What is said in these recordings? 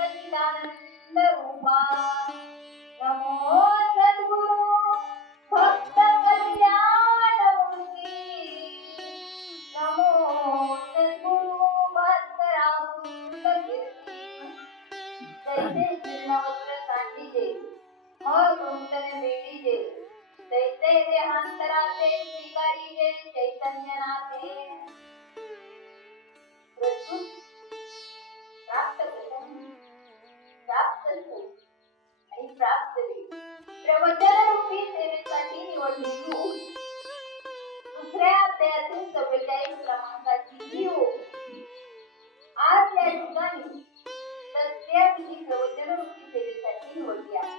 सच्चिदानंद रूपा नमो सद्गुरु भक्त कल्याणमूर्ती नमो सद्गुरु भास्करानंद कीर्ती तैसे जीर्णवस्त्र सांडीजे मग नूतन बेडीजे तैसे देहांतराचे स्वीकारीजे चैतन्यनाथे प्राप्त आणि प्राप्त प्रवचनरूपी सेवेसाठी निवडलेली ओवी दुसऱ्या अध्यायातील 44 क्रमांकाची ही ओवी आज या ठिकाणी सत्याची प्रवचनरूपी सेवेसाठी निवडली आहे.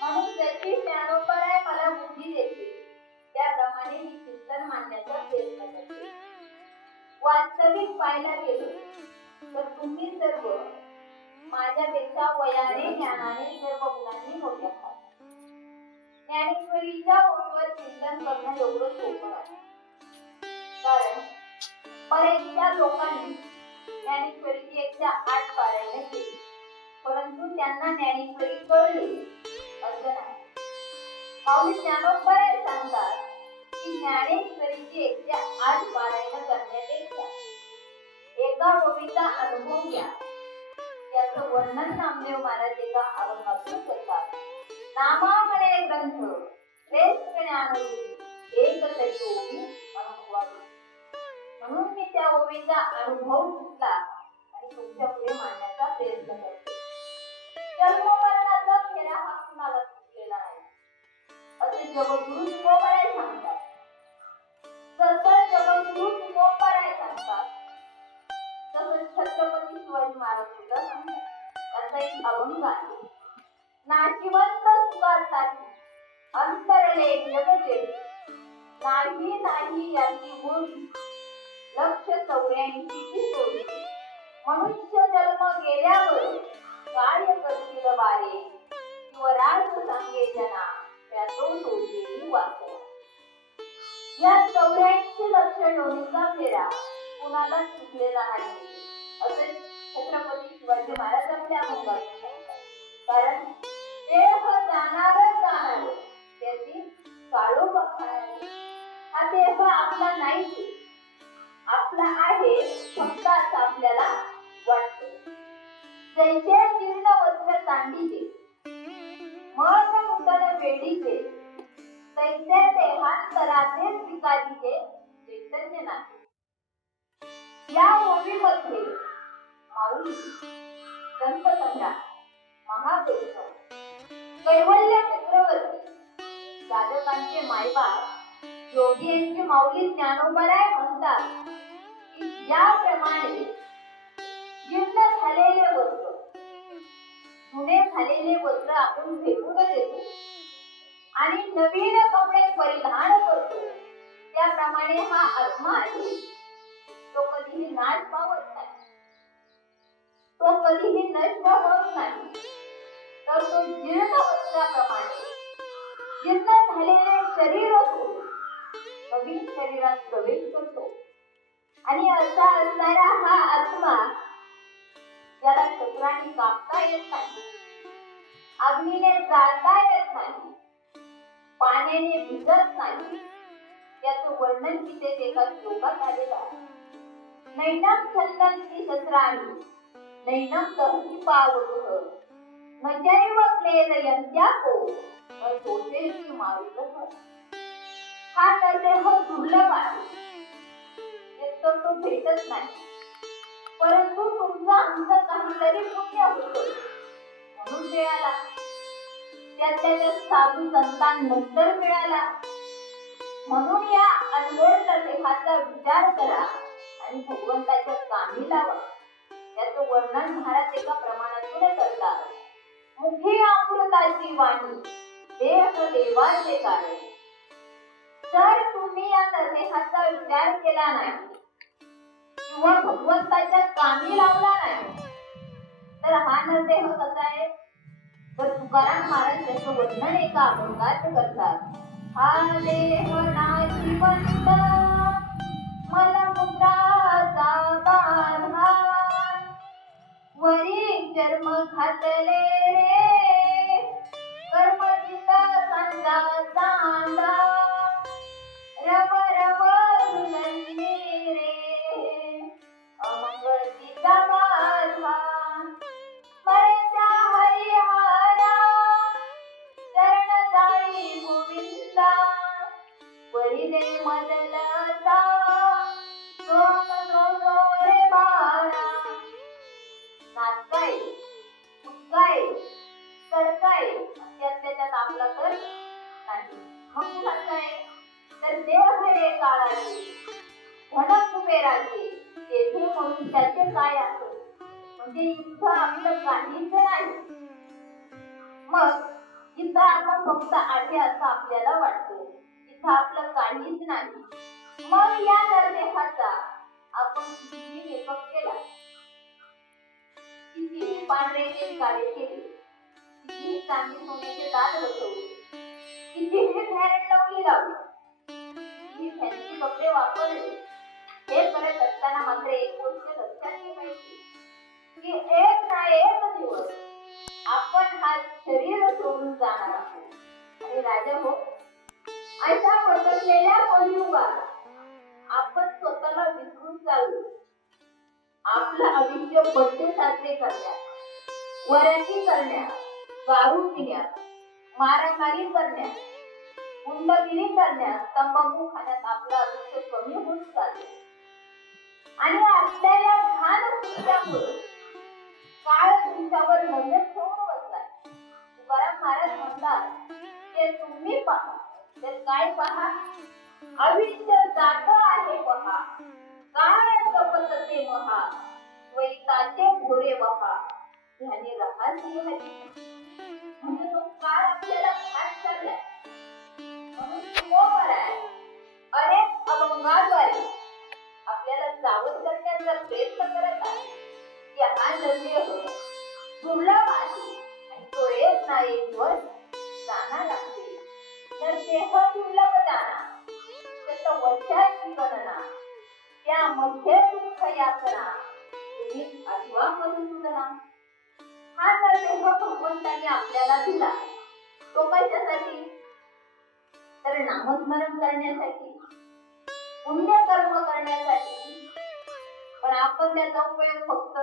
म्हणून जशी ज्ञानोपराय मला बुद्धी देते त्याप्रमाणे मी चिंतन मांडण्याचा प्रयत्न करते. वास्तविक पाहायला गेलो तर तुम्ही सर्व माझ्यापेक्षा वयाने ज्ञानाने सर्व मुलांनी मोठ्या आहात. ज्ञानेश्वरीच्या ओळीवर चिंतन करणं एवढं सोपं आहे. कारण बरेचशा लोकांनी ज्ञानेश्वरीची 108 पारायण केली परंतु त्यांना ज्ञानेश्वरी कळली असं नाही. माऊली ज्ञानोपराय सांगतात की ज्ञानेश्वरीची 108 पारायण करण्यापेक्षा एका ओवीचा अनुभव घ्या. याचं वर्णन नामदेव महाराज एका अभंगातून करतात. नामामणे ग्रंथ श्रेष्ठ ज्ञानरूपी एक तरी ओवी अनुभवावी. म्हणून मी त्या ओवीचा अनुभव घेतला आणि तुमच्या पुढे मांडण्याचा प्रयत्न करते. जन्ममरणाचा फेरा हा कुणाला सुटलेला नाही असे जगद्गुरु तुकोबाराय सांगतात. जसं जगद्गुरु तुकोबाराय सांगतात तसं छत्रपती शिवाजी महाराज सुद्धा सांगतात. त्याचा एक अभंग आहे. नाशिवंत सुखासाठी अंतरले जगते नाही नाही याची गोडी 184 ची सोडी. मनुष्य जन्म गेल्यावर काय करतील बारे शिवराज सांगे जना त्यातो सोडलेली वाचना. या 84 लक्ष योनीचा फेरा कुणाला चुकलेला नाही असे छत्रपती शिवाजी महाराज आपल्या अभंगात सांगतात. कारण देह जाणार त्याची काळो बघणारी. हा देह आपला नाही आपला आहे फक्त असं आपल्याला वाटते. जैसे जीर्ण वस्त्र सांडीचे मग नूतन वेडीचे तैसे देहांतराचे स्वीकारीचे चैतन्य नाही. या ओवीमध्ये माऊली ग्रंथसम्राट महापुरुष कैवल्य चक्रवर्ती साधकांचे मायबाप योगी यांची माऊली ज्ञानोबराय म्हणतात की ज्याप्रमाणे जीर्ण झालेले वस्त्र जुने झालेले वस्त्र आपण फेकून देतो आणि नवीन कपडे परिधान करतो त्याप्रमाणे हा आत्मा आहे. तो कधीही नाश पावत नाही. तो कधीही नष्ट होत नाही. तर तो जीर्ण वस्त्राप्रमाणे जीर्ण झालेले शरीर सोडून नवीन शरीरात प्रवेश करतो. आणि असा असणारा हा आत्मा ज्याला चक्राने कापता येत नाही, अग्नीने जाळता येत नाही, पाण्याने भिजत नाही, याचं वर्णन तिथे एका श्लोकात आलेलं आहे. नैनम छन्दन्ति शस्त्राणि नैनम दहति पावकः न चैव क्लेदयन्त्यापो न शोषयति मारुतः. हा नरदेह दुर्लभ आहे. एकतर तो भेटत नाही परंतु तुमचा आमचं काहीतरी पुण्य होतं म्हणून मिळाला. त्याच्या साधू संतांनंतर मिळाला. म्हणून या अनमोल नरदेहाचा विचार करा आणि भगवंताच्या कामी लावा. याचं वर्णन महाराज एका प्रमाणातून करतात. मुखी अमृताची वाणी देह देवाचे कारण. जर तुम्ही या नरदेहाचा विचार केला नाही किंवा भगवंताच्या कामी लावला नाही तर हा नरदेह कसा आहे. तर तुकाराम महाराज त्याचं वर्णन एका अभंगात करतात. हा देह नाशिवंत मलमूत्राचा बाधा घातले रे कर्मचित संगा चांदा रव रव झुलले रे अमंगळीचा माझा मरत्या हरिहारा चरण जाळी गोविंदा वरिले मदलता सोम सोम रे बाळा नाचकाय चुकाय सरकाय त्याच्यात आपला तर नाही मग काय तर देव हे काळाचे धन कुबेराचे तेथे मनुष्याचे काय असो म्हणजे युद्ध आपलं काहीच नाही मग इथं आपण फक्त आहे असं आपल्याला वाटतं इथं आपलं काहीच नाही मग या नरदेहाचा आपण कितीही मेकअप केला कितीही पांढरे केस काळे केले कितीही चांदी सोन्याचे दात बसवले कितीही फॅन लावली लावली कितीही फॅन्सी कपडे वापरले हे करत असताना मात्र एक गोष्ट लक्षात ठेवायची की एक ना एक दिवस आपण हा शरीर सोडून जाणार आहोत आणि राजा हो अशा बदललेल्या कलियुगात आपण स्वतःला विसरून चाललो आपलं आयुष्य बड्डे साजरे करण्यात वऱ्याची करण्यात दारू पिण्यात मारामारी करण्यात गुंडगिरी करण्यात तंबाखू खाण्यात आपलं आयुष्य कमी होत चालले आणि आपल्या या घाण कृत्यामुळे काळ तुमच्यावर नजर ठेवून बसलाय तुकाराम महाराज म्हणतात ते तुम्ही पहा तर काय पहा अविद्य जात आहे पहा काय कपत ते महा द्वैताचे घोरे वहा ध्यानी राहासी हरी म्हणजे तो काळ आपल्याला खात चाललाय म्हणून अनेक अभंगाद्वारे आपल्याला सावध करण्याचा प्रयत्न करत आहे की हा नरदेह दुर्लभ आहे आणि तो एक ना एक दिवस जाणार आहे नरदेह दुर्लभ जाणार त्याचा वर्षाची गणना त्यामध्ये दुःख यातना तुम्ही आठवा मधुसूदना हा नरदेह भगवंताने आपल्याला दिला तो कशासाठी तर नामस्मरण करण्यासाठी पुण्य कर्म करण्यासाठी पण आपण त्याचा उपयोग फक्त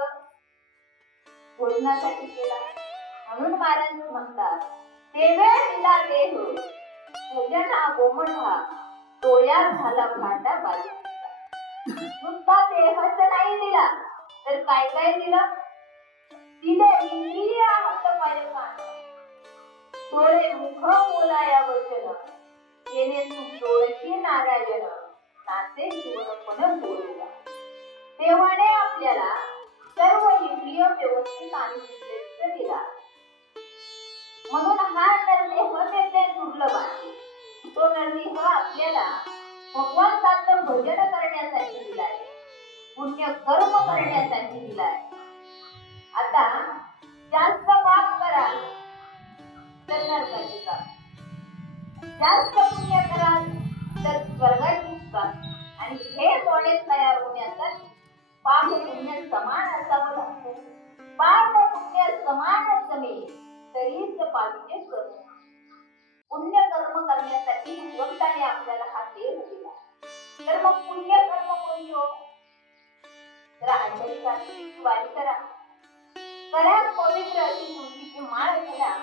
भोजनासाठी केला म्हणून महाराज म्हणतात देवे दिला देह भोजना गोमठा तोया झाला भांडा बाजी नुसता देहच नाही दिला तर काय काय दिलं दिले इंद्रिय हात पाय कान डोळे मुख बोलाया वचन येणे तू जोडशी नारायण नाचे जीवनपण बोलला देवाने आपल्याला सर्व इंद्रिय व्यवस्थित आणि विश्लेष दिला म्हणून हा नरदेह त्याचे दुर्लभ आहे तो नरदेह आपल्याला भगवंताचं भजन करण्यासाठी दिलाय पुण्य कर्म करण्यासाठी दिलाय आता जास्त पाप कराल तर नरकाची प्राप्ती जास्त पुण्य कराल तर स्वर्गाची प्राप्ती आणि हे दोन्ही तयार होण्यासाठी पाप पुण्य समान असावं लागतं पाप पुण्य समान असणे तरीच पावित्र्य कर्म पुण्य कर्म करण्यासाठी भगवंताने आपल्याला हा देह दिला तर मग पुण्य कर्म कोणी हो तर आषाढी कार्तिकीची वारी करा गळ्यात पवित्र अशी तुळशीची माळ घाला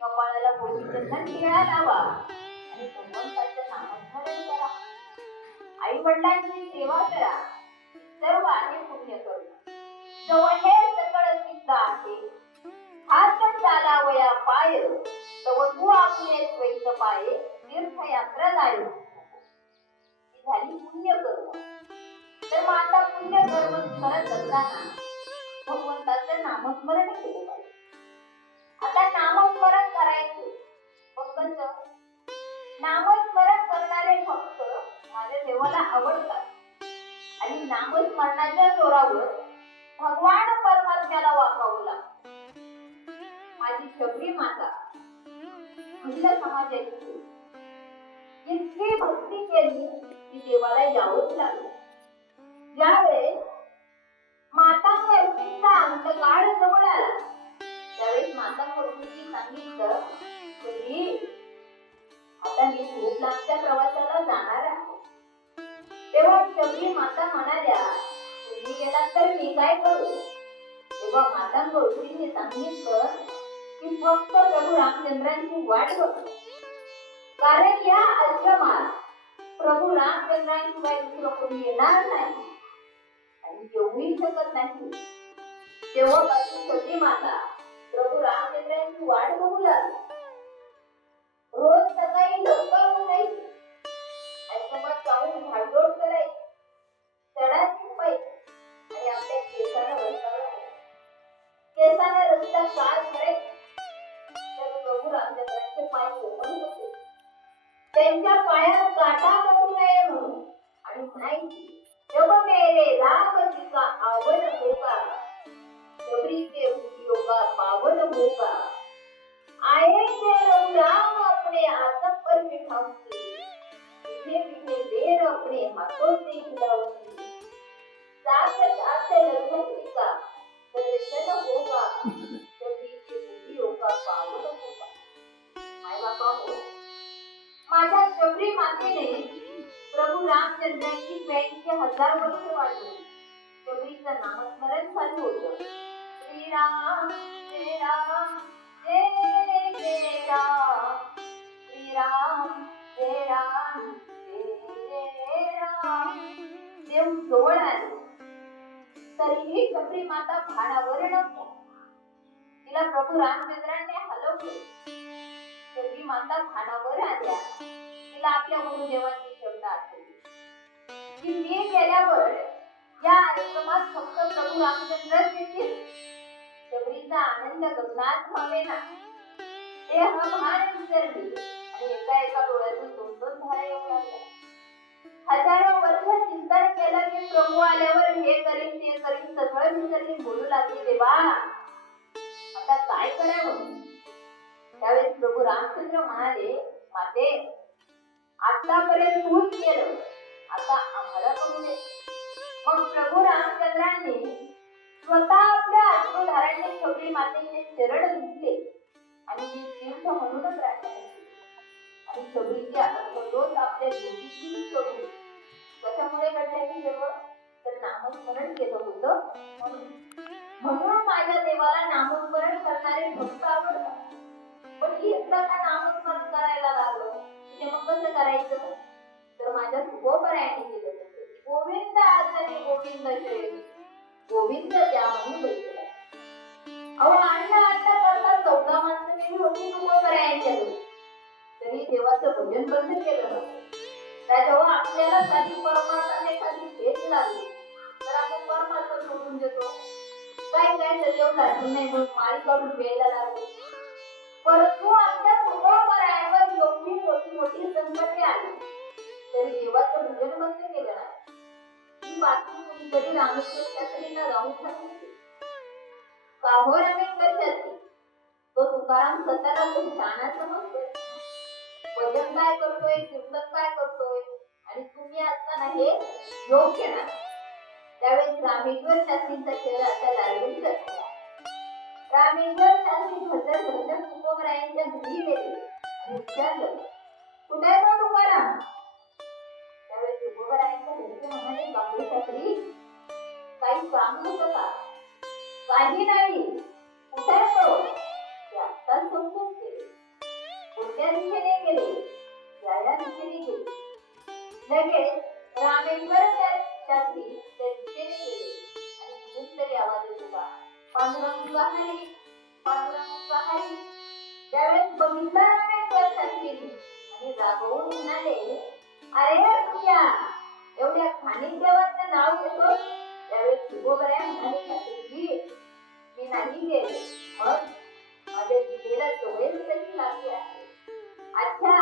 कपाळाला गोपीचंदन टिळा लावा आणि भगवंताचं नामस्मरण करा आई वडिलांची सेवा करा सर्व आहे पुण्य कर्म जवळ हे सकळ सिद्ध आहे हात चालावया पाय तव तू आपले द्वैत पाये तीर्थयात्रा जायो ही झाली पुण्य कर्म तर मग आता पुण्य कर्म करत असताना भगवंताचं नामस्मरण केलं पाहिजे आता नामस्मरण करायचं मग कसं नामस्मरण करणारे भक्त माझ्या देवाला आवडतात आणि नामस्मरणाच्या जोरावर भगवान परमात्म्याला वाकावू लागतात माझी शबरी माता महिला समाजाची इतकी भक्ती केली की देवाला यावंच लागलं ज्यावेळेस माता नरसिंहचा अंतकाळ जवळ आला मातांनी सांगितलं, शबरी, आता मी खूप लांबच्या प्रवासाला जाणार आहे. तेव्हा शबरी माता म्हणाल्या, तुम्ही गेलात तर मी काय करू? तेव्हा माता गौरीने सांगितलं की फक्त प्रभू रामचंद्रांची वाट बघ, कारण या आश्रमात प्रभू रामचंद्रांशिवाय दुसरं कोणी येणार नाही आणि येऊही शकत नाही. तेव्हापासून शबरी माता प्रभू रामचंद्रांची वाट बघू लागली. रोज सकाळी लवकर उठायची, आश्रमात जाऊन झाडझूड करायची, चढायची पायी आणि आपल्या केसाने रस्ता काळ करायची. तर प्रभू रामचंद्रांचे पाय कोमल होते, त्यांच्या पायात काटा लागू नये म्हणून, आणि म्हणायची, जब मेरे राम जी का आवन होगा, शबरी के बुद्धि का पावन होगा, आएंगे राम अपने आसन पर बिठाऊंगी, पीछे पीछे देर अपने हाथों से हिलाऊंगी, साथ साथ लखन का दर्शन होगा, शबरी के बुद्धि का पावन होगा. माय बापा हो, माझ्या शबरी मातेने प्रभू रामचंद्रांची 82,000 वर्ष वाढवली. शबरीचं नामस्मरण चालू होतं. श्रीराम जय राम जय जय राम, श्रीराम जय राम जय जय राम. देव जवळ आले तरीही शबरी माता भानावर नव्हती. तिला प्रभू रामचंद्रांनी हलवले. शबरी माता भानावर आल्या. तिला आपल्या गुरुदेवांची शब्द आठवली की मी गेल्यावर या आश्रमात फक्त प्रभू रामचंद्रच येतील. शबरीचा आनंद गगनात व्हावेना. देह भान विसरली आणि एका डोळ्यातून 2-2 धारा येऊ लागल्या. हजारो वर्ष चिंतन केलं की प्रभू आल्यावर हे करीन ते करीन, सगळं विसरली, बोलू लागली, देवा आता काय करावं? त्यावेळेस प्रभू रामचंद्र म्हणाले, माते आतापर्यंत तूच केलं, आता आम्हाला करू दे. मग प्रभू रामचंद्रांनी स्वतः आपल्या अश्वधाराने शबरी मातेचे चरण धुतले आणि ती तीर्थ म्हणून प्रार्थना केली. आणि शबरीच्या अश्वरोध आपल्या जीवितही सोडून. कशामुळे घडले की जवळ तर नामस्मरण केलं होतं म्हणून माझ्या देवाला नामस्मरण करणारे भक्त आवडतात. पण एकदा का नामस्मरण करायला लागलो ते मग कसं करायचं? तर माझ्या तुकोबरायाने केलं होतं, गोविंद आसने गोविंद शयनी, गोविंद त्यामध्ये बैठला. अहो अन्न करता 14 माणसं गेली होती तुकोबरायांच्या घरी, तरी देवाचं भजन बंद केलं नव्हतं. जेव्हा आपल्याला साधी परमार्थाने एखादी ठेच लागली तर आपण परमार्थ सोडून देतो. काय तर देव सारखं नाही म्हणून माळी काढून प्यायला लागलो. परंतु आमच्या तुकोबरायांवर एवढी मोठी संकटे आली तरी देवाचं भजन बंद केलं नाही. ही बातमी कुणीतरी रामेश्वर शास्त्रींना जाऊन सांगितली. काहो रामेश्वर शास्त्री, तो तुकाराम स्वतःला खूप शहाणा समजतोय. भजन काय करतोय, कीर्तन काय करतोय, आणि तुम्ही असताना हे योग्य नाही. त्यावेळेस रामेश्वर शास्त्रींचा चेहरा असा लालून जातो. रामेश्वर शास्त्री भजन तुकोबरायांच्या घरी गेले आणि विचारलं, कुठे आहे तो तुकाराम? त्यावेळेस तुकोबरायांच्या घरचे म्हणाले, बापू शास्त्री काही काम होतं का? काही नाही. कुठे आहे तो? ते आत्ताच संपून गेले. कोणत्या दिशेने गेले? या दिशेने गेले. लगेच रामेश्वर शास्त्री त्या दिशेने गेले आणि कुठून तरी आवाज येत होता, पांडुरंग हरी, पांडुरंग हरी. त्यावेळेस बघितलं रामेश्वर शास्त्री आणि रागवून म्हणाले, अरे तुझ्या एवढ्या खाणीक देवाचं नाव घेतो. त्यावेळेस तुकोबराया म्हणाले, शास्त्रीजी मी नाही गेले, मग माझ्या जिभेला सवय कशी लागली आहे. अच्छा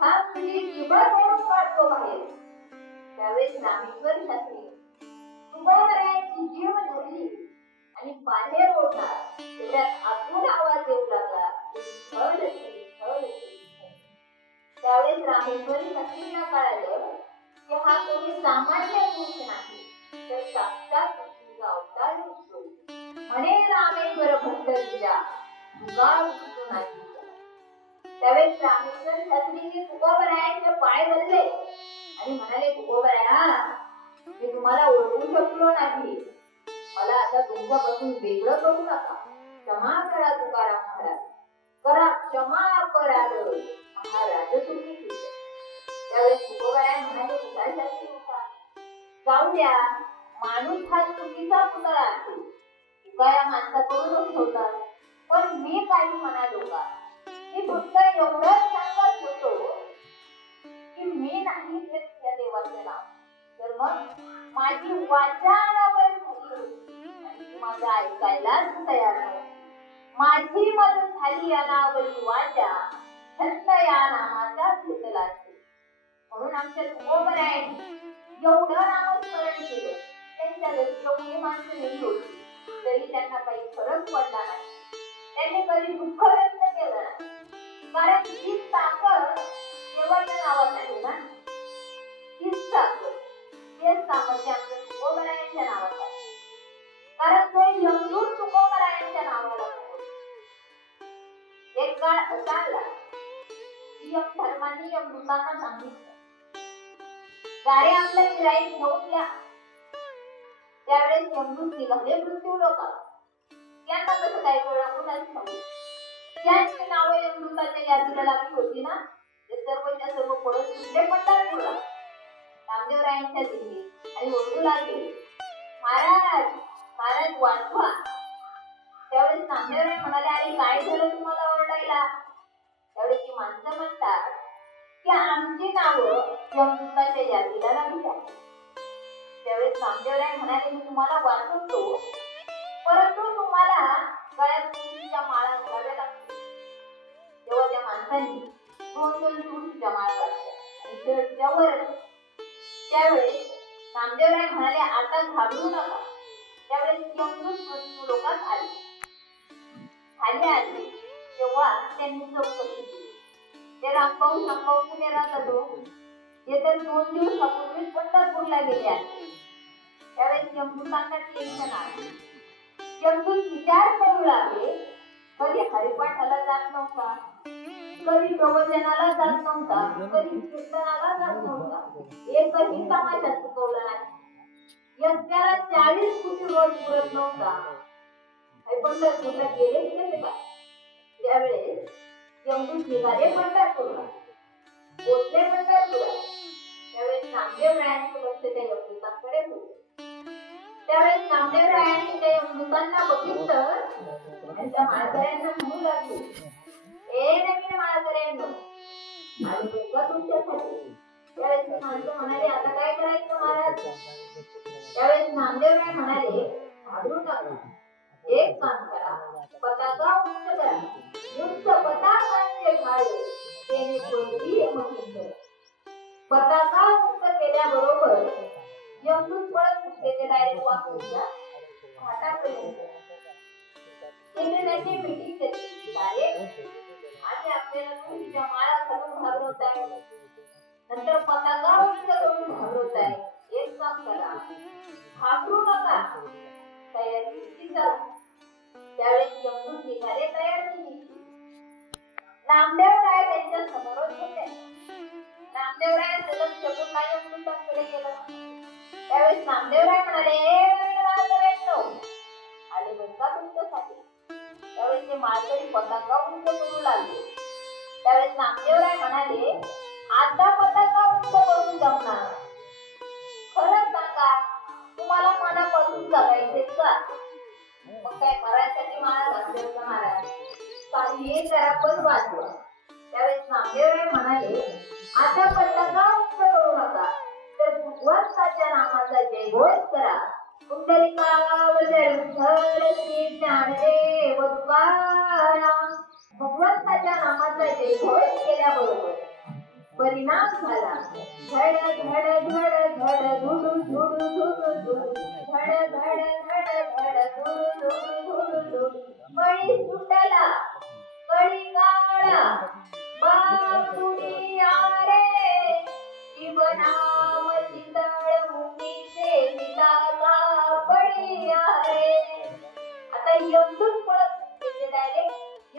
हा तुझी जिभा तोडून काढतो बाहेर. त्यावेळेस रामेश्वर शास्त्री तुकोबरायांची जीभ धरली आणि बाहेर ओढला. तेवढ्यात आतून आवाज येऊ लागला, त्यावेळेस रामेश्वर शास्त्रींना कळालं की हा कोणी सामान्य पुरुष नाही तर साक्षात विष्णूचा अवतार दिसतो. म्हणे रामेश्वर भट्ट तुझ्या तुका उचलून आणली. त्यावेळेस रामेश्वर शास्त्रींनी तुकोबरायांचे पाय धरले आणि म्हणाले, तुकोबरा, मी तुम्हाला ओळखू शकलो नाही, मला आता तुमच्यापासून वेगळं करू नका, क्षमा करा तुकाराम महाराज, करा क्षमा कराल महाराज तुम्ही. त्यावेळेस तुकोबराय म्हणाले, शास्त्री होता, जाऊ द्या, माणूस हा चुकीचा पुतळा आहे, तुका या माणसाकडूनच होता, पण मी काही म्हणालो का? मी फक्त एवढंच सांगत होतो की मी नाही घेत त्या देवाचे नाव, तर मग माझी वाचा अनावर झाली होती आणि माझं ऐकायलाच तयार नव्हती. माझी मदत झाली अनावरी वाचा, छंद या नामाचा घेतला. म्हणून आमच्या तुकोबरायांनी एवढं नामस्मरण केलं, त्यांच्या घरी एवढी माणसं नेली होती तरी त्यांना काही फरक पडला नाही. त्यांनी कधी दुःख व्यक्त केलं नाही, कारण ही ताकद देवाच्या नावात आहे ना, हीच ताकद, तेच सामर्थ्य आमच्या तुकोबरायांच्या नावात आहे. कारण तो यमदूत तुकोबरायांच्या नावाला एक काळ असा आला की यमधर्मांनी यमदूतांना सांगितलं, गाडी आपलं गिराईक घेऊन या. त्यावेळेस यमदूत निघाले मृत्यू लोकात. त्यांना कसं काय कळलं कुणाच नव्हतं. ज्यांची नावं यमदूताच्या यादीला लागली होती ना, ते सर्वच्या सर्व पळत सुटले पंढरपूरला रामदेवरायांच्या दिंडी आणि ओरडू लागले, महाराज महाराज वाचवा. त्यावेळेस नामदेवराय म्हणाले, अरे काय झालं तुम्हाला ओरडायला? त्यावेळेस ती माणसं म्हणतात की आमची नावं यमदूताच्या यादीला लागली आहेत. त्यावेळेस नामदेवराय म्हणाले, मी तुम्हाला वाचवतो, परंतु तुम्हाला गळ्यात तुळशीच्या माळा घालाव्या लागतील. तेव्हा त्या माणसांनी 2-2 तुळशीच्या माळा घातल्या आणि शर्टच्या वर. त्यावेळेस नामदेवराय म्हणाले, आता घाबरू नका. त्यावेळेस यमदूत मृत्यू लोकात आले. खाली आले तेव्हा त्यांनी चौकशी केली, ते रामभाऊ शंभाऊ कुठे राहतात हो? हे तर 2 दिवसापूर्वी पंढरपूरला गेले आहेत. त्यावेळेस यमदूतांना टेन्शन आले. यमदूत विचार करू लागले, कधी हरिपाठाला जात नव्हता, कधी प्रवचनाला जात नव्हता, कधी कीर्तनाला जात नव्हता, एकही तमाशा चुकवला नाही. यज्ञाला 40 कोटी रोज पुरत नव्हता. पंढरपूरला गेले कसे काय? त्यावेळेस यमदूत निघाले पंढरपूरला, पोचले पंढरपुरात. त्यावेळेस नामदेवरायांचं लक्ष त्या यमदूतांकडे होते. त्यावेळेस नामदेवरायांनी त्या यमदूतांना बघितलं आणि त्या माळकऱ्यांना म्हणू लागले, ए नवीन माळकऱ्यांनो, आले बघा तुमच्यासाठी. त्यावेळेस ती माणसं म्हणाले, आता काय करायचं महाराज? त्यावेळेस नामदेवराय म्हणाले, घाबरू नका, एक काम करा, पताका उंच करा, उंच पताकांचे झाड त्याने कोणती मोठी करा. पताका उंच केल्याबरोबर यमदूत पळत सुटले डायरेक्ट वाकूच्या घाटापर्यंत. तिथे त्यांनी मीटिंग घेतली, आणि आपल्याला तुळशीच्या माळा घालून घाबरवताय, नंतर पताका उंच करून घाबरवताय, एक काम करा, घाबरू नका, तयारी करा. त्यावेळेस यमदूत निघाले तयारी. नामदेवराय त्यांच्या समोरच होते. नामदेवराय सतत शकून नाही यमदूतांकडे गेलं. त्यावेळेस नामदेवराय म्हणाले, आले बघा तुमच्यासाठी. त्यावेळेस ते माळकरी पताका उंच करू लागले. त्यावेळेस नामदेवराय म्हणाले, आता पताका उंच करून जमणार, खरंच सांगा तुम्हाला मनापासून जगायचे का? मग काय करायसाठी माळा घातले होता महाराज? काही जरा पण वाचवा. त्यावेळेस नामदेवराय म्हणाले, आता पताका उंच करू नका, तर भगवंताच्या नामाचा जयघोष करा. भगवंताच्या नामाचा जयघोष केल्याबरोबर परिणाम झाला. धड धड धड धड धुडू धुडू धुडू धुडू, धड धड धड धड धुडू धुडू धुडू धुडू, कळी सुटला कळी काळा बापुडी आरे, शिवनाम चितळ मुकीचे नितागा पडी आरे. आता यमदूत पळत त्याचे डायरेक्ट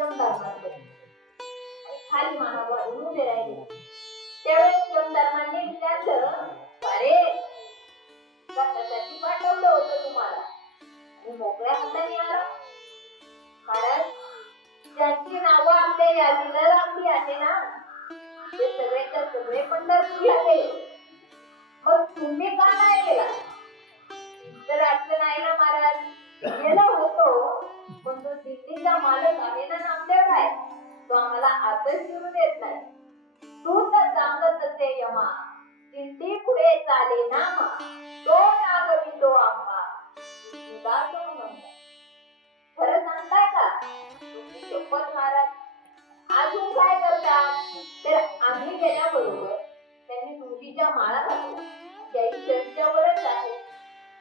मोकळ्या हाताने आला. कारण ज्यांची नावं आपल्या यादीला लागली आहे ना ते सगळेच्या सगळे पंढरपूरला गेले. मग तुम्ही का नाही गेला? तर अडचण आहे ना महाराज, गेला होतो पण तो दिल्लीचा मालक आहे ना नामदेव राय, तो आम्हाला आदर्श घेऊन देत नाही. तू तर सांगत असे यमा, दिल्ली पुढे चाले ना तो नागवी तो आम्हा खरं सांगताय का? तुमची शपथ महाराज. अजून काय करतात? तर आम्ही गेल्याबरोबर त्यांनी तुळशीच्या माळा घातल्या, त्याही चर्चेवरच आहे.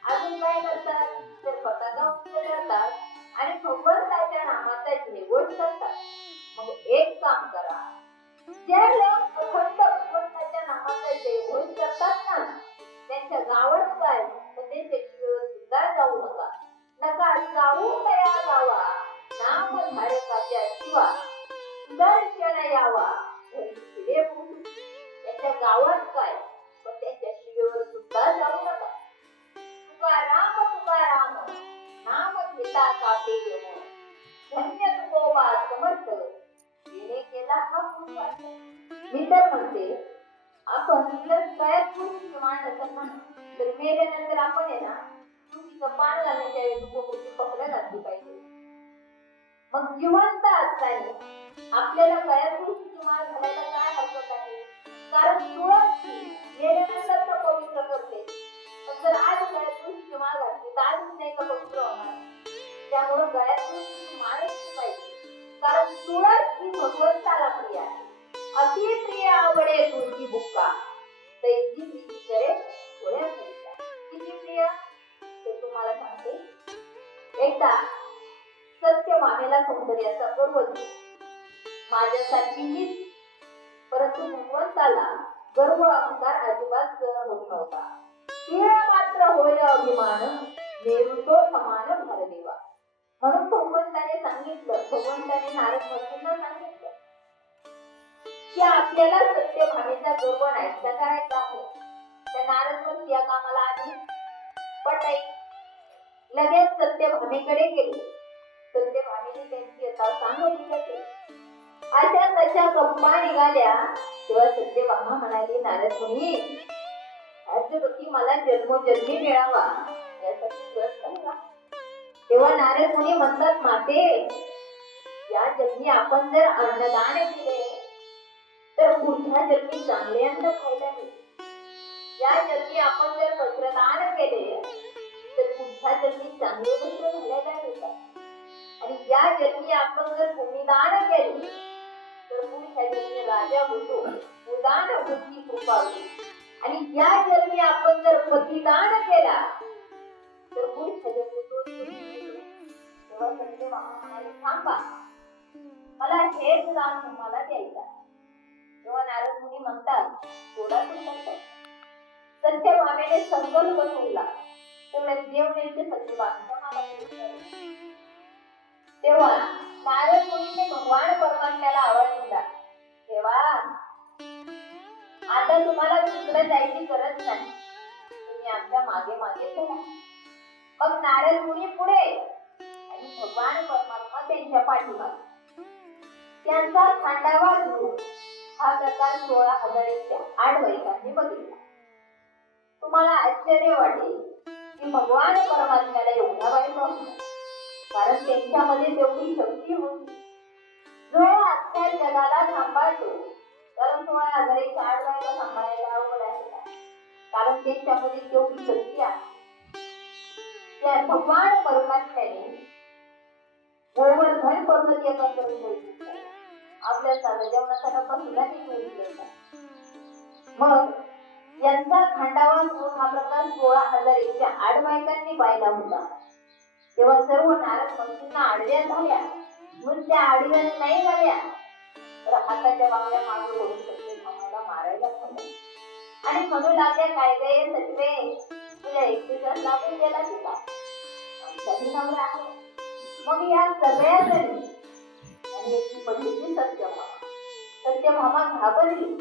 अजून काय करतात? तर पताका उचलतात आणि भगवंताच्या नामाचा जयघोष करतात. मग एक काम करा, जे लोक अखंड भगवंताच्या नामाचा जयघोष करतात ना त्यांच्या गावात काय तर ते सुद्धा जाऊ नका. नका जाऊ तया गावा, नाम धारकाच्या शिवा दर्शन यावा. त्यांच्या गावात काय पण त्यांच्या शिवेवर सुद्धा जाऊ नका. तुकाराम तुकाराम नाम घेता कापे येऊ, धन्य तुकोबा समर्थ येणे केला हा पुरुष. मी तर म्हणते आपण जर तयार तुळशीची माळ नसेल ना तर मेल्यानंतर आपण आहे ना तुळशीचं पान घालण्याच्या ऐवजी कोणती पकडा घातली पाहिजे. मग जिवंत असताना आपल्याला गळ्यात तुळशीची माळ घालायला काय हरकत आहे? कारण तुळस मेल्यानंतर तर पवित्र करते. जर आज गळ्यात तुळशीची माळ घातली तर आज नाही का पवित्र होणार? त्यामुळे गळ्यात तुळशीची माळच पाहिजे. कारण तुळस ही भगवंताला प्रिय आहे. अति प्रिय आवडे तुळशी बुक्का, तैची प्रीती करे थोड्या प्रिया. किती प्रिय ते तुम्हाला सांगते. एकदा सत्यभामेला सौंदर्याचा गर्व झाला. माझ्यासाठी मीच, परंतु भगवंताला गर्व अहंकार अजिबात होत नव्हता. तीळ मात्र होय अभिमान, नेरुतो समान भरदेवा. म्हणून भगवंताने नारद महर्षींना सांगितलं की आपल्याला सत्यभामेचा गर्व नाहीसा करायचा आहे. त्या नारद महर्षी या कामाला आधी पण नाही, लगेच सत्यभामेकडे गेले. सत्यभामेने त्यांची यथा सांगितली. अशा तशा गप्पा निघाल्या तेव्हा सत्यभामा म्हणाली, नारद मुनी राज्यपती मला जन्मोजन्मी मिळावा यासाठी व्रत करा. तेव्हा नारद मुनी म्हणतात, माते या जन्मी आपण जर अन्नदान केले तर पुढच्या जन्मी चांगले अन्न खायला मिळेल. या जन्मी आपण जर वस्त्रदान केले तर पुढच्या जन्मी चांगले वस्त्र घालायला मिळतात. आणि या जन्मी आपण जर भूमिदान केले तर पुढच्या जन्मी राजा होतो, उदान बुद्धी कृपा होती. आणि या जन्मी आपण जर पतिदान केला तर पुढच्या जन्मी तो तेव्हा सत्यभामा म्हणाले, थांबा मला हेच दान तुम्हाला द्यायचा. तेव्हा नारद मुनी म्हणतात, थोडा संकल्प. सत्यभामेने संकल्प केला तेवढ्या देवनेचे सत्यभामेच्या माला. तेव्हा नारद मुनीने भगवान परमात्म्याला आवाज दिला, तेव्हा आता तुम्हाला दुसरं जायची गरज नाही, तुम्ही आमच्या मागे मागे चला. मग नारद मुनी पुढे आणि भगवान परमात्मा त्यांच्या पाठीमागे. त्यांचा खांडावा घेऊन हा प्रकार 16,008 वर्षांनी बघितला. तुम्हाला आश्चर्य वाटेल की भगवान परमात्म्याला एवढा वाईट होता, कारण त्यांच्यामध्ये तेवढी शक्ती होती. जो अख्ख्या जगाला सांभाळतो, कारण 16,008 बायका सांभाळायला अवघड आहे, कारण त्यांच्यामध्ये तेवढी शक्ती आहे. त्या भगवान परमात्म्याने गोवर्धन पर्वत एका करून आपल्या साधं जेवणाचा डब्बा सुद्धा घेतला. मग यांचा खांडावा घेऊन हा प्रकार 16,008 बायकांनी पाहिला होता. तेव्हा सर्व नारद महर्षींना आडव्या झाल्या. म्हणून त्या आडव्या नाही झाल्या तर हाताच्या बांगड्या मागे ओढू शकते, आम्हाला मारायला थांबले आणि म्हणू लागल्या, काय गे सटवे तुझ्या एकटीचा लागून गेला की काय, आमचाही नवरा आहे. मग या सगळ्या जणी आणि एकटी पडली सत्यभामा. सत्यभामा घाबरली.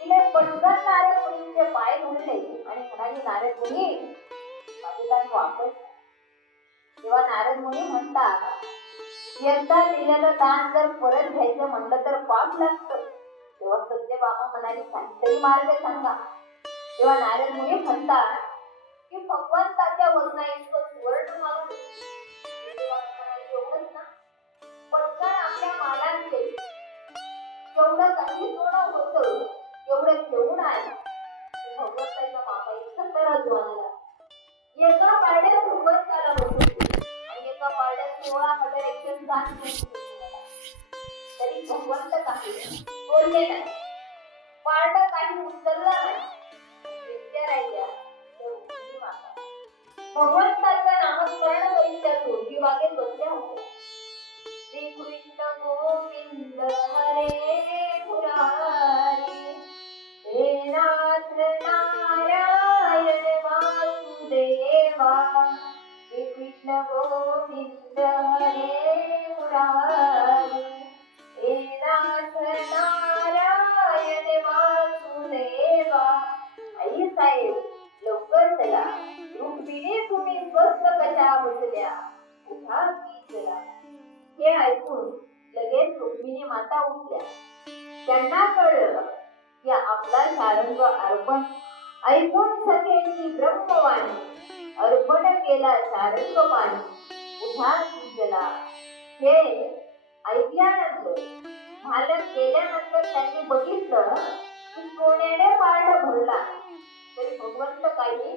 तिने पटकन नारद मुनींचे पाय धरले आणि म्हणाली, नारद मुनी माझे दान वापस. मुनी म्हणतात एकदा दिलेलं दान जर परत घ्यायचं म्हणलं तर पाप लागतं. तेव्हा सत्यभामा म्हणाली काहीतरी मार्ग सांगा. तेव्हा नारद मुनी म्हणतात की भगवंताच्या वचनाइतकं सुवर्ण मागू. एवढंच ना, पटकन आपल्या मालांचे जेवढं काही सोनं होतं एवढं घेऊन आलं. भगवंताच्या मागा इतकं तरच व्हायला एका पारड्यात भगवंताला बसवली आणि एका पारड्यात 16,107 तरी भगवंत काही बोलले नाही. पारड काही उचलला नाही. राहिल्या भगवंताचं नामस्मरण करीत त्या जोडी बागेत बसल्या होत्या. श्री कृष्ण गोविंद हरे मुरारी हे नाथ नारायण वासुदेवा. श्री कृष्ण गोविंद हरे मुरारी हे नाथ नारायण वासुदेवा. आई साहेब लवकर चला, रुक्मिणी तुम्ही स्वस्त कशा बसल्या, उठा की चला. हे ऐकून लगेच रुक्मिणी माता उठल्या. त्यांना कळलं की आपला शारंग अर्पण ऐकून सखेची ब्रह्मवाणी अर्पण केला शारंग पाणी, उठा की चला. हे ऐकल्यानंतर मालक गेल्यानंतर त्यांनी बघितलं की सोन्याने पारड भरला तरी भगवंत काही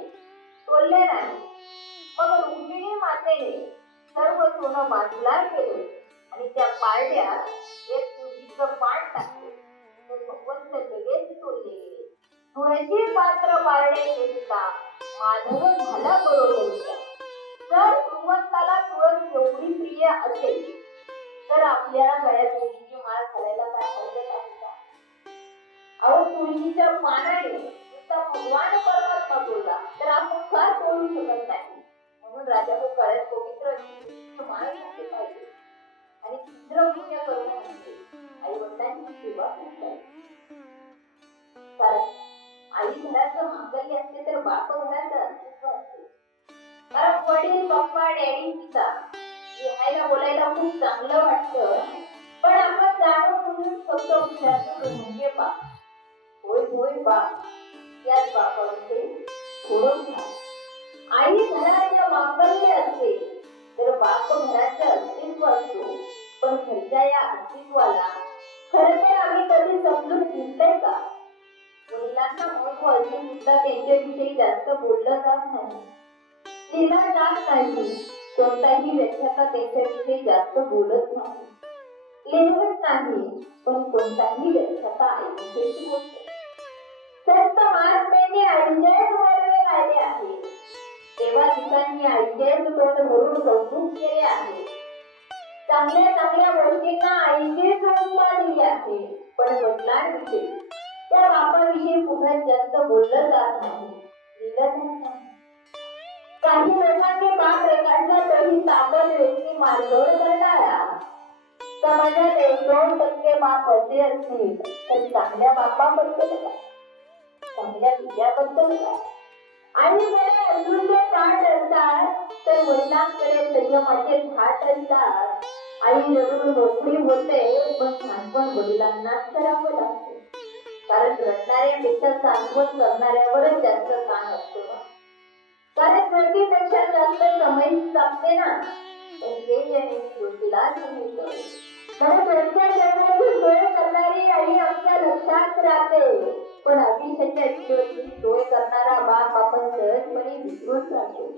तोलले नाही. मग रुक्मिणी मातेने सर्व सोनं बाजूला केलं आणि त्या पारड्यात एक तुळशीचं पान टाकले. भगवंत लगेच तोलले गेले. तुळशी पात्र पारडे घेतला माधव झाला बरोबरीचा. जर भगवंताला तुळस एवढी प्रिय असेल तर आपल्याला गळ्यात तुळशीची माळ घालायला काय हरकत आहे का? अहो तुळशीच्या पानाने भगवान परमात्मा बोलला तर आपण का तोडू शकत नाही. म्हणून राजा गळ्यात पवित्र माळ घातली पाहिजे आणि चित्र पुण्य करून आई वडिलांची सेवा करतात. कारण आई घराचं मांगल्य असते तर बाप घराचं अस्तित्व असते. कारण वडील पप्पा डॅडी पिता लिहायला बोलायला खूप चांगलं वाटतं पण आपण जाणून बुजून शब्द उच्चारतो म्हणजे बाप. होय होय बाप याच बापामध्ये थोडं आई घराचं मांगल्य असते तर बाप घराचं अस्तित्व असतो. पण घरच्या या अस्तित्वाला खरं तर आम्ही कधी समजून घेतलंय का? वडिलांना महत्व असून सुद्धा त्यांच्याविषयी जास्त बोललं जात नाही, लिहिलं जात नाही. कोणताही व्याख्याता त्यांच्याविषयी जास्त बोलत नाही, लिहित नाही. पण कोणताही व्याख्याता आईविषयी बोलतो. संत महात्म्याने आईचेच वळवे आले आहे. तेव्हा ठिकाणी आईचेच तोंड भरून कौतुक केले आहे. चांगल्या चांगल्या गोष्टींना आईचेच उपमा दिली आहे. पण वडिलांविषयी त्या बापाविषयी पुढे जास्त बोललं जात नाही, लिहिलं नाही. काही लोकांनी बाप रेखाटला तरी ताकद व्यक्ती मारझोड करणारा. समाजात 1-2% बाप असे असतील तर चांगल्या बापाबद्दल काय, चांगल्या विद्याबद्दल काय. आणि वेळ अजूनचे पाठ असतात तर वडिलांकडे संयमाचे थाट असतात. आई रडून मोकळी होते पण सांत्वन वडिलांनाच करावं लागते. कारण रडणाऱ्यापेक्षा सांत्वन करणाऱ्यावरच जास्त ताण असतो ना. कारण प्रतिपेक्षा जास्त समय लागते ना. पण ते डोकीलाच मिळतं. कारण घरच्या जन्माची सोय करणारी आई आमच्या लक्षात राहते पण अभिषेच्या जीवनाची सोय करणारा बाप आपण सहजपणे विसरून जातो.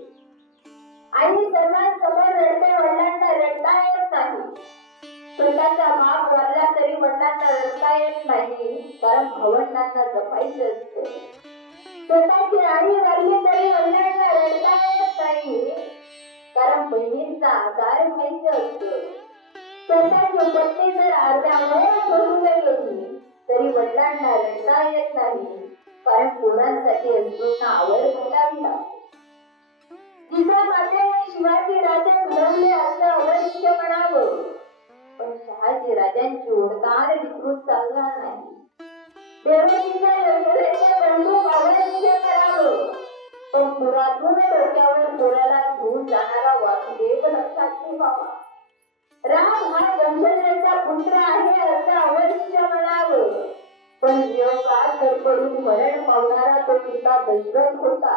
आई सर्वांसमोर रडते, वडिलांना रडता येत नाही. स्वतःचा बाप वारला तरी वडिलांना रडता येत नाही कारण भावंडांना जपायचं असतं. स्वतःची आई वारली तरी वडिलांना रडता येत नाही कारण बहिणींचा आधार व्हायचं असतं. स्वतःची पत्नी जर अर्ध्यामुळे सोडून गेली तरी वडिलांना रडता येत नाही कारण पोरांसाठी अश्रूंना आवर घालावी लागते. जिजामातेने शिवाजी राजे घडवले असं अवश्य म्हणावं पण शहाजी राजांची ओढताण विसरून चालणार नाही. देवकीच्या यशोदेचे बंदूक अवश्य करावं पण पुरातून डोक्यावर पोराला घेऊन जाणारा वासुदेव लक्षात ठेवा. व्हावा. राम हा दशरथाचा पुत्र आहे असं अवश्य म्हणावं. पण वियोगात तडफडून मरण पावणारा तो पिता दशरथ होता.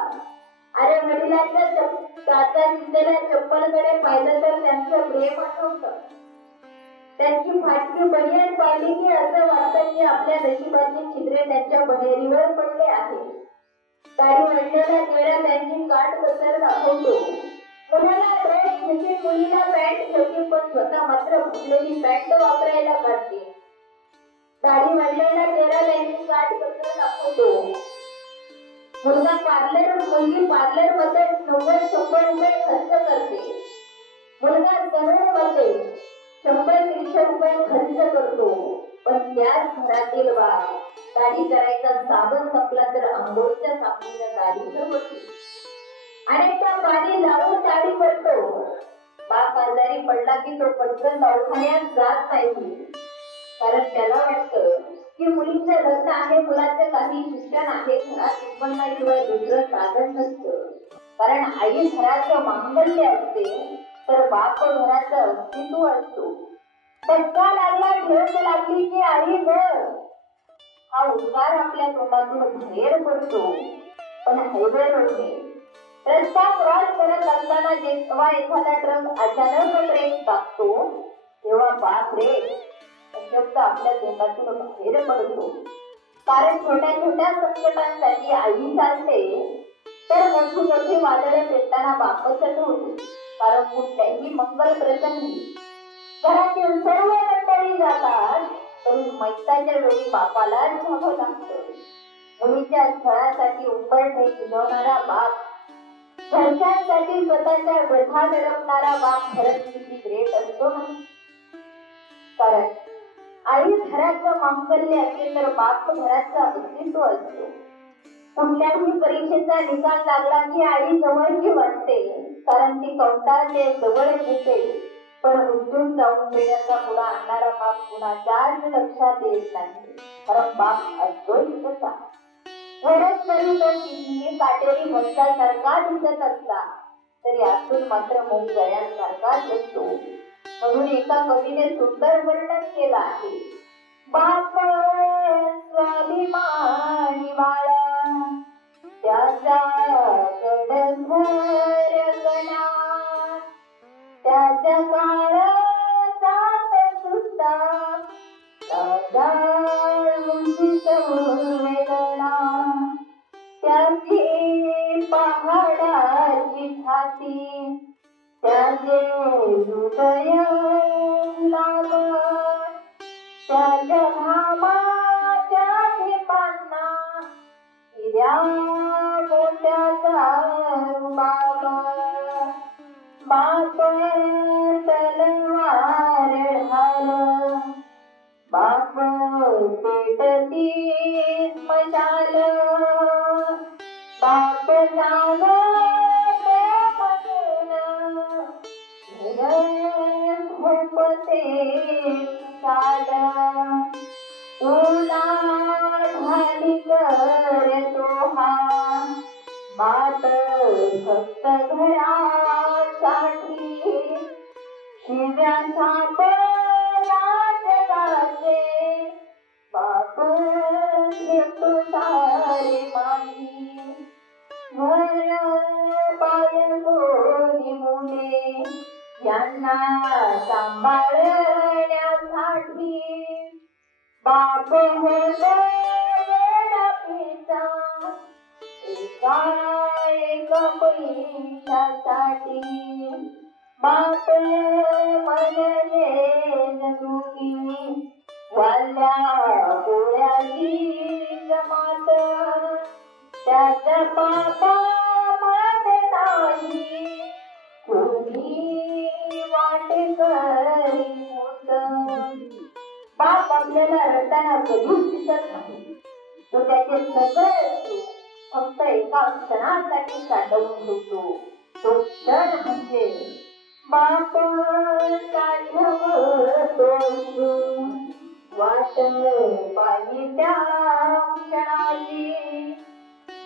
अरे वडिलांच्या काचा चिंतेल्या चप्पलकडे पाहिलं तर त्यांचं प्रेम आठवतं. त्यांची फाटकी बनियान पाहिली की असं वाटतं की आपल्या नशिबाची छिद्रे त्यांच्या बनेरीवर पडले आहे. दाढी वाढलेला चेहरा त्यांची काट कसर दाखवतो. मुलाला ड्रेस घेते, मुलीला पॅन्ट घेते, पण स्वतः मात्र फुटलेली पॅन्ट वापरायला काढते. दाढी वाढलेला चेहरा त्यांची काट कसर दाखवतो. मुलगी पार्लर मध्ये 90-100 रुपये खर्च करते. मुलगा सलून मध्ये 100-300 रुपये खर्च करतो. पण त्याच घरातील बाप दाढी करायचा साबण संपला तर आंघोळीच्या साबणाने दाढी करते. अनेकदा पाणी लावून दाढी करतो. बाप आजारी पडला की तो पटकन दवाखान्यात जात नाही. कारण त्याला वाटतं की मुलीचं लग्न आहे, मुलाचं काही शिक्षण आहे, घरात उत्पन्नाशिवाय दुसरं साधन नसतं. कारण आई घराचं मांगल्य असते तर बाप घराचं अस्तित्व असतो. धक्का लागला, ठेच लागली की आई घर हा उद्गार आपल्या तोंडातून बाहेर पडतो. पण हायवे रोडने रस्ता क्रॉस करत असताना जेव्हा एखादा ट्रक अचानक ब्रेक टाकतो तेव्हा बाप रे शब्द आपल्या तोंडातून बाहेर पडतो. कारण छोट्या छोट्या संकटांसाठी आई चालते तर मोठी मोठी वादळे पेटताना बापच होते. कारण कुठल्याही मंगल प्रसंगी घरातील सर्व मंडळी जातात तरी मैताच्या वेळी बापाला जावं लागतं. मुलीच्या स्थळासाठी उंबरठे झिजवणारा बाप, घरच्यांसाठी स्वतःच्या व्यथा दडपणारा बाप खरंच किती ग्रेट असतो ना. कारण आई घराचं मांगल्य असेल तर बाप घराचं अस्तित्व असतो. कुठल्याही परीक्षेचा निकाल लागला की आई जवळची वाटते. कारण ती कौंटाळते, जवळ घेते. पण उठून जाऊन देण्याचा पुढा आणणारा बाप कुणाच्याच लक्षात येत नाही. कारण बाप असतोच तसा. वरच तरी तो कितीही काटेरी वंशासारखा दिसत असला तरी आतून मात्र मऊ गळ्यांसारखाच असतो. म्हणून एका कवीने सुंदर वर्णन केलं आहे. बाप स्वाभिमानी बाळा त्याचा गडघरगणा, त्याच्या काळ जात सुद्धा उंची संवेदना, त्याची पहाडाची छाती, त्याचे हृदय लागण, त्याच्या घामाच्या ठिपाणा हिऱ्या मोत्याचा रुबाब. बाप तलवार ढाल, बाप पेटती मशाल, बाप जागते म्हणून झोपते चाल. तुला ढाली करतो हा बाप फक्त घरासाठी. शिव्या सापला जगाचे बाप घेतो सारे माही. घर बाळगोनी मुले यांना सांभाळण्यासाठी बाप होतो पिता एका एक पैशासाठी. बाप मनले जगुनी वाल्या पोळ्याची जमात. त्याचा बापा मात नाही कोणी वाट करी होत. बाप आपल्याला रडताना कधीच दिसत नाही. तो त्याचे सगळे फक्त एका क्षणासाठी साठवून ठेवतो. तो क्षण म्हणजे बाप साठवतो वाट पाहिली त्या क्षणाची.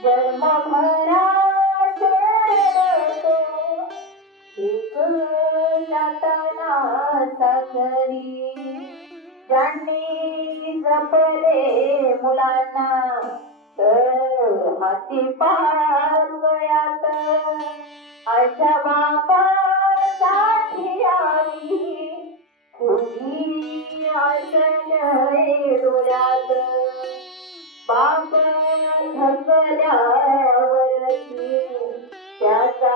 जन्मभरात रडतो एक जाताना सासरी ज्यांनी जपले मुलांना तर हाती पार गळ्यात अशा बापासाठी आम्ही खोटी आसने डोळ्यात बाप थकल्यावरती त्याचा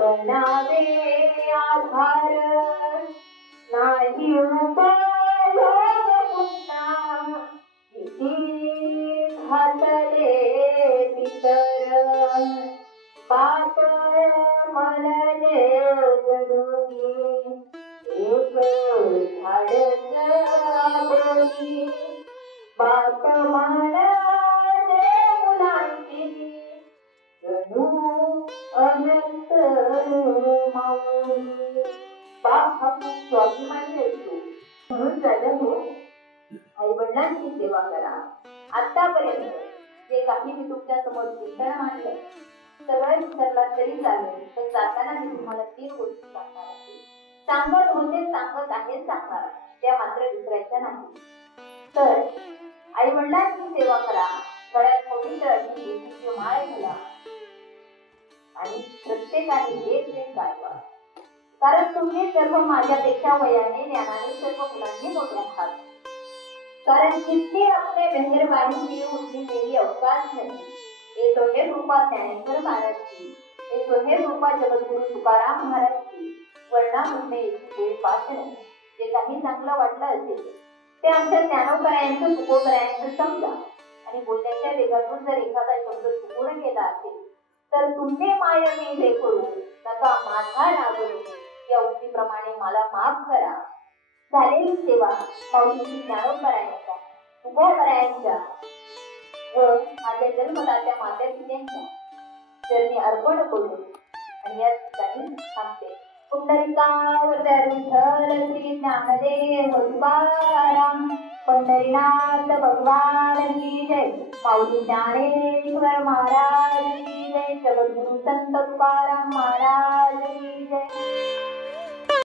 बनावे आधार नाही उपयोग पुन्हा किती घातले पितर बाप मनले जडुगी एक झाडच आबोली बाप मनले मुलांची जणू अनंत माऊली बाप हा खूप स्वाभिमानी असतो म्हणून राजा हो आई वडिलांची सेवा करा. आतापर्यंत जे काही मी तुमच्या समोर कीर्तन मांडलं सगळं विसरला तरी चालेल पण जाताना मी तुम्हाला 3 गोष्टी सांगणार आहे. सांगत आहे सांगणार त्या मात्र विसरायच्या नाही. तर आई वडिलांची सेवा करा, गळ्यात पवित्र अशी तुळशीची माळ घाला आणि प्रत्येकाने एक गायवा. कारण तुम्ही सर्व माझ्यापेक्षा वयाने ज्ञानाने सर्व मुलांनी मोठे आहात. कारण जितनी अपने मेहरबानी की उतनी मेरी अवकाश नहीं. ये तो है कृपा ज्ञानेश्वर महाराज की, ये तो है कृपा जगद्गुरु तुकाराम महाराज की. वर्णा म्हणणे याची कोई पाठ नाही. जे काही चांगलं वाटलं असेल ते आमच्या ज्ञानोबरायांचं तुकोबरायांचं समजा आणि बोलण्याच्या वेगातून जर एखादा शब्द चुकून गेला असेल तर तुमचे माय मी हे करू नका माझा रागू या उक्तीप्रमाणे मला माफ करा. झालेली सेवा माऊलीची ज्ञानोबरायांच्या तुकोबरायांच्या व माझ्या जन्मदात्या मात्या पित्यांच्या चरणी अर्पण करून आणि या ठिकाणी थांबते. पुंडलिकावतर विठ्ठल श्री ज्ञानदेव तुकाराम पंढरीनाथ भगवान की जय. माऊली ज्ञानेश्वर महाराज की जय. जगद्गुरु संत तुकाराम महाराज की जय.